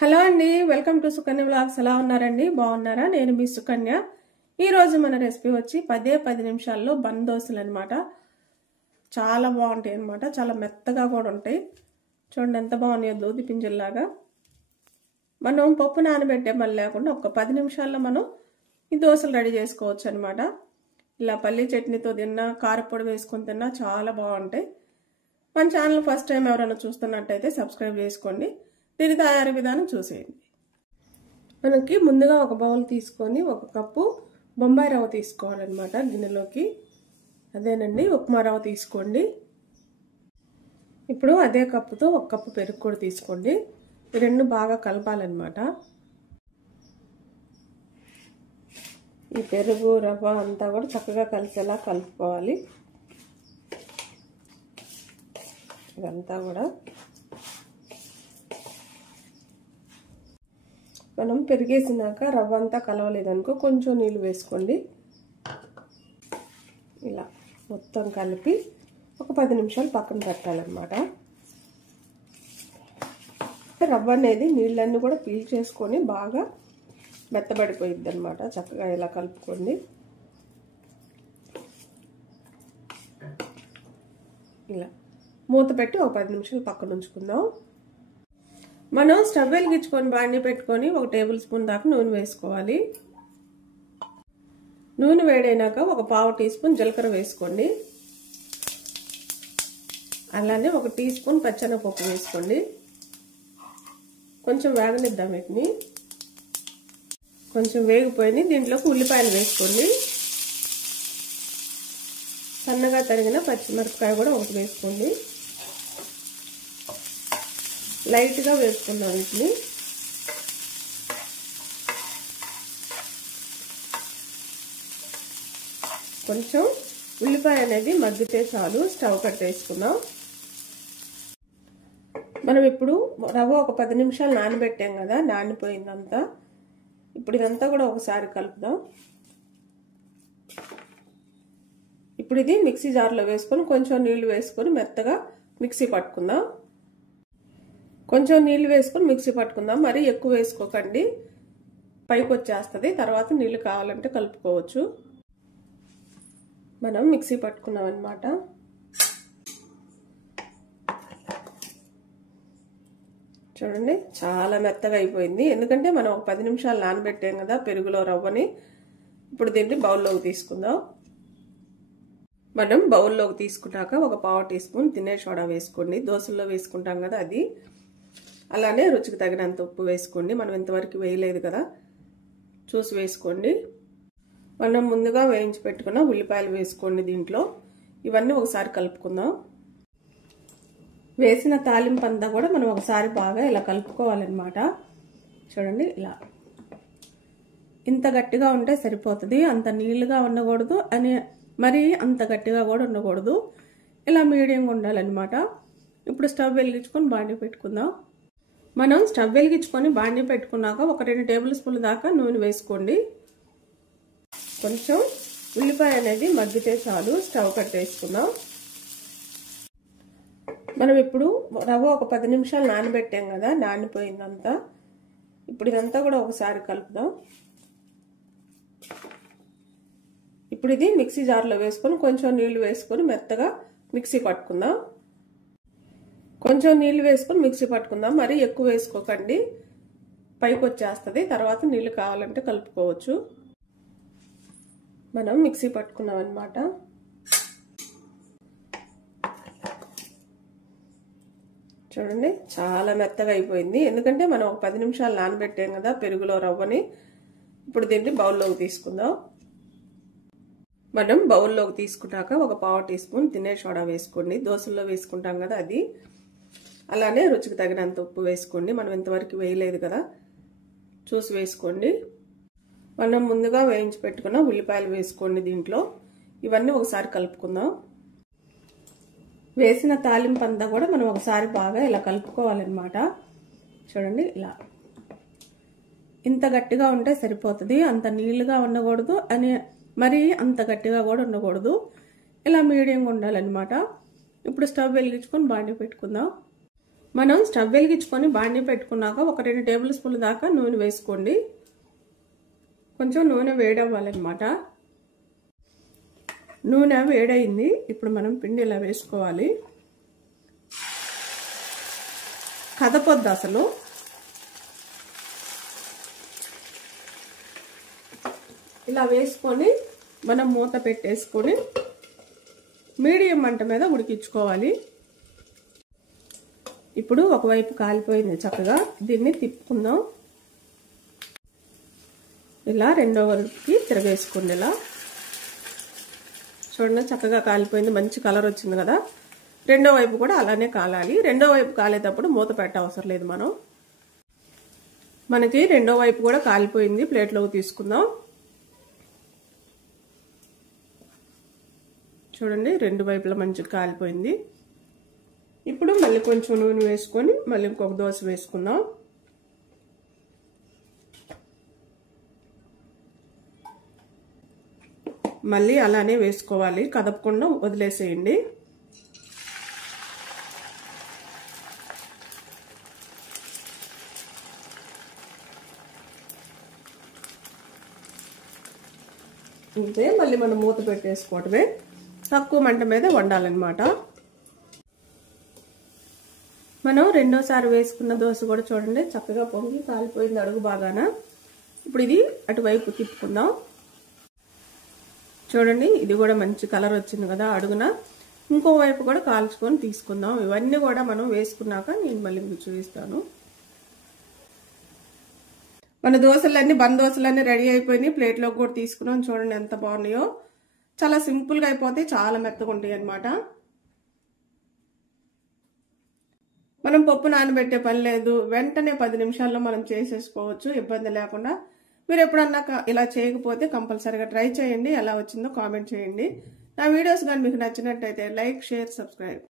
Hello అండి, welcome to Sukanya vlogs. ఎలా ఉన్నారండి? బాగున్నారా? నేను మీ సుకన్య. ఈ రోజు మన రెసిపీ వచ్చి 10 నిమిషాల్లో బన్ దోశలు అనమాట. చాలా బాగుంటాయి అనమాట. చాలా మెత్తగా కూడా ఉంటాయి. చూడండి ఎంత బాగున్నాయో, దూది పింజల్లాగా. మనం పప్పు నానబెట్టే పని లేకుండా ఒక 10 నిమిషాల్లో మనం ఈ దోశలు రెడీ చేసుకోవచ్చు అనమాట. ఇలా పల్లి చట్నీతో తిన్నా, కారపొడి వేసుకొని తిన్నా చాలా బాగుంటాయి. మన ఛానల్ ఫస్ట్ టైం ఎవరైనా చూస్తున్నట్టయితే సబ్స్క్రైబ్ చేసుకోండి. దీని తయారీ విధానం చూసేయండి. మనకి ముందుగా ఒక బౌల్ తీసుకొని 1 కప్పు బొంబాయి రవ్వ తీసుకోవాలన్నమాట గిన్నెలోకి. అదేనండి, ఉప్మా రవ్వ తీసుకోండి. ఇప్పుడు అదే కప్పుతో 1 కప్పు పెరుగు కూడా తీసుకోండి. ఈ రెండు బాగా కలపాలన్నమాట. ఈ పెరుగు రవ్వ అంతా కూడా చక్కగా కలిసేలా కలుపుకోవాలి. ఇదంతా కూడా మనం పెరిగేసినాక రవ్వ అంతా కలవలేదనుకో కొంచెం నీళ్ళు వేసుకోండి. ఇలా మొత్తం కలిపి ఒక 10 నిమిషాలు పక్కన పెట్టాలన్నమాట. రవ్వ అనేది నీళ్ళన్నీ కూడా పీల్చేసుకొని బాగా మెత్తబడిపోయిద్ది అనమాట. చక్కగా ఇలా కలుపుకోండి. ఇలా మూత పెట్టి ఒక 10 నిమిషాలు పక్కన ఉంచుకుందాం. మనం స్టవ్ వెలిగించుకొని బాండి పెట్టుకొని 1 టేబుల్ స్పూన్ దాకా నూనె వేసుకోవాలి. నూనె వేడైనాక 1/4 టీ స్పూన్ జీలకర్ర వేసుకోండి. అలానే 1 టీ స్పూన్ పచ్చెనగపప్పు వేసుకోండి. కొంచెం వేగనిద్దాం వీటిని. కొంచెం వేగిపోయింది. దీంట్లోకి ఉల్లిపాయలు వేసుకోండి. సన్నగా తరిగిన పచ్చిమిరపకాయ కూడా 1 వేసుకోండి. లైట్గా వేసుకుందాం వీటిని. కొంచెం ఉల్లిపాయ అనేది మగ్గితే చాలు, స్టవ్ కట్టేసుకుందాం. మనం ఇప్పుడు రవ్వ ఒక 10 నిమిషాలు నానబెట్టాం కదా, నానిపోయిందంతా. ఇప్పుడు ఇదంతా కూడా ఒకసారి కలుపుదాం. ఇప్పుడు ఇది మిక్సీ జార్లో వేసుకొని కొంచెం నీళ్లు వేసుకొని మెత్తగా మిక్సీ పట్టుకుందాం. కొంచెం నీళ్ళు వేసుకొని మిక్సీ పట్టుకుందాం. మరీ ఎక్కువ వేసుకోకండి, పైకి వచ్చేస్తుంది. తర్వాత నీళ్ళు కావాలంటే కలుపుకోవచ్చు. మనం మిక్సీ పట్టుకున్నాం అన్నమాట. చూడండి చాలా మెత్తగా అయిపోయింది. ఎందుకంటే మనం ఒక 10 నిమిషాలు నానబెట్టాం కదా పెరుగులో రవ్వని. ఇప్పుడు దీన్ని బౌల్లోకి తీసుకుందాం. మనం బౌల్లోకి తీసుకున్నాక 1/4 టీ స్పూన్ తినే సోడా వేసుకోండి. దోశల్లో వేసుకుంటాం కదా అది. అలానే రుచికి తగినంత ఉప్పు వేసుకోండి. మనం ఇంతవరకు వేయలేదు కదా, చూసి వేసుకోండి. మనం ముందుగా వేయించి పెట్టుకున్న ఉల్లిపాయలు వేసుకోండి దీంట్లో. ఇవన్నీ ఒకసారి కలుపుకుందాం. వేసిన తాలింపు అంతా కూడా మనం ఒకసారి బాగా ఇలా కలుపుకోవాలన్నమాట. చూడండి ఇలా. ఇంత గట్టిగా ఉంటే సరిపోతుంది, అంత నీళ్ళుగా ఉండకూడదు, అని మరీ అంత గట్టిగా కూడా ఉండకూడదు. ఇలా మీడియంగా ఉండాలన్నమాట. ఇప్పుడు స్టవ్ వెలిగించుకొని బాండి పెట్టుకుందాం. మనం స్టవ్ వెలిగించుకొని బాండి పెట్టుకున్నాక 1-2 టేబుల్ స్పూన్ల దాకా నూనె వేసుకోండి. కొంచెం ఉల్లిపాయ అనేది మగ్గితే చాలు, స్టవ్ కట్టేసుకుందాం. మనం ఇప్పుడు రవ్వ ఒక 10 నిమిషాలు నానబెట్టాం కదా, నానిపోయిందంతా. ఇప్పుడు ఇదంతా కూడా ఒకసారి కలుపుదాం. ఇప్పుడు ఇది మిక్సీ జార్లో వేసుకొని కొంచెం నీళ్లు వేసుకొని మెత్తగా మిక్సీ పట్టుకుందాం. కొంచెం నీళ్ళు వేసుకొని మిక్సీ పట్టుకుందాం. మరీ ఎక్కువ వేసుకోకండి, పైకి వచ్చేస్తుంది. తర్వాత నీళ్ళు కావాలంటే కలుపుకోవచ్చు. మనం మిక్సీ పట్టుకున్నాం అన్నమాట. చూడండి చాలా మెత్తగా అయిపోయింది. ఎందుకంటే మనం ఒక 10 నిమిషాలు నానబెట్టాం కదా పెరుగులో రవ్వని. ఇప్పుడు దీన్ని బౌల్లోకి తీసుకుందాం. మనం బౌల్లోకి తీసుకున్నాక 1/4 టీ స్పూన్ తినే సోడా వేసుకోండి. దోశల్లో వేసుకుంటాం కదా అది. అలానే రుచికి తగినంత ఉప్పు వేసుకోండి. మనం ఇంతవరకు వేయలేదు కదా, చూసి వేసుకోండి. మనం ముందుగా వేయించి పెట్టుకున్న ఉల్లిపాయలు వేసుకోండి దీంట్లో. ఇవన్నీ ఒకసారి కలుపుకుందాం. వేసిన తాలింపు అంతా కూడా మనం ఒకసారి బాగా ఇలా కలుపుకోవాలన్నమాట. చూడండి ఇలా. ఇంత గట్టిగా ఉంటే సరిపోతుంది, అంత నీళ్ళుగా ఉండకూడదు, అని మరీ అంత గట్టిగా కూడా ఉండకూడదు. ఇలా మీడియంగా ఉండాలన్నమాట. ఇప్పుడు స్టవ్ వెలిగించుకొని బాండి పెట్టుకుందాం. మనం స్టవ్ వెలిగించుకొని బాండీ పెట్టుకున్నాక ఒక 2 టేబుల్ స్పూన్ల దాకా నూనె వేసుకోండి. కొంచెం నూనె వేడవ్వాలన్నమాట. నూనె వేడైంది. ఇప్పుడు మనం పిండి ఇలా వేసుకోవాలి. కదపొద్దు అసలు. ఇలా వేసుకొని మనం మూత పెట్టేసుకొని మీడియం మంట మీద ఉడికించుకోవాలి. ఇప్పుడు ఒకవైపు కాలిపోయింది చక్కగా. దీన్ని తిప్పుకుందాం. ఇలా రెండో వైపుకి తిరగేసుకోండి. ఇలా చూడండి, చక్కగా కాలిపోయింది. మంచి కలర్ వచ్చింది కదా. రెండో వైపు కూడా అలానే కాలాలి. రెండో వైపు కాలేటప్పుడు మూత పెట్ట అవసరం లేదు. మనకి రెండో వైపు కూడా కాలిపోయింది. ప్లేట్లోకి తీసుకుందాం. చూడండి, రెండు వైపులా మంచిగా కాలిపోయింది. ఇప్పుడు మళ్ళీ కొంచెం నూనె వేసుకొని మళ్ళీ ఇంకొక దోశ వేసుకుందాం. మళ్ళీ అలానే వేసుకోవాలి, కదపకుండా వదిలేసేయండి. అంతే, మళ్ళీ మనం మూత పెట్టేసుకోవటమే. తక్కువ మంట మీద వండాలన్నమాట. మనం రెండోసారి వేసుకున్న దోశ కూడా చూడండి, చక్కగా పొంగి కాలిపోయింది అడుగు బాగాన. ఇప్పుడు ఇది అటువైపు తిప్పుకుందాం. చూడండి, ఇది కూడా మంచి కలర్ వచ్చింది కదా అడుగున. ఇంకో వైపు కూడా కాల్చుకొని తీసుకుందాం. ఇవన్నీ కూడా మనం వేసుకున్నాక నేను మళ్ళీ మీకు చూపిస్తాను. మన దోశలన్నీ బంద్ దోశలన్నీ రెడీ అయిపోయినాయి. ప్లేట్లోకి కూడా తీసుకున్నాం. చూడండి ఎంత బాగున్నాయో. చాలా సింపుల్గా అయిపోతాయి, చాలా మెత్తగా ఉంటాయి అన్నమాట. మనం పప్పు నానబెట్టే పని లేదు. వెంటనే 10 నిమిషాల్లో మనం చేసేసుకోవచ్చు ఇబ్బంది లేకుండా. మీరు ఎప్పుడన్నా ఇలా చేయకపోతే కంపల్సరీగా ట్రై చేయండి. ఎలా వచ్చిందో కామెంట్ చేయండి. నా వీడియోస్ కానీ మీకు నచ్చినట్టయితే లైక్, షేర్, సబ్స్క్రైబ్.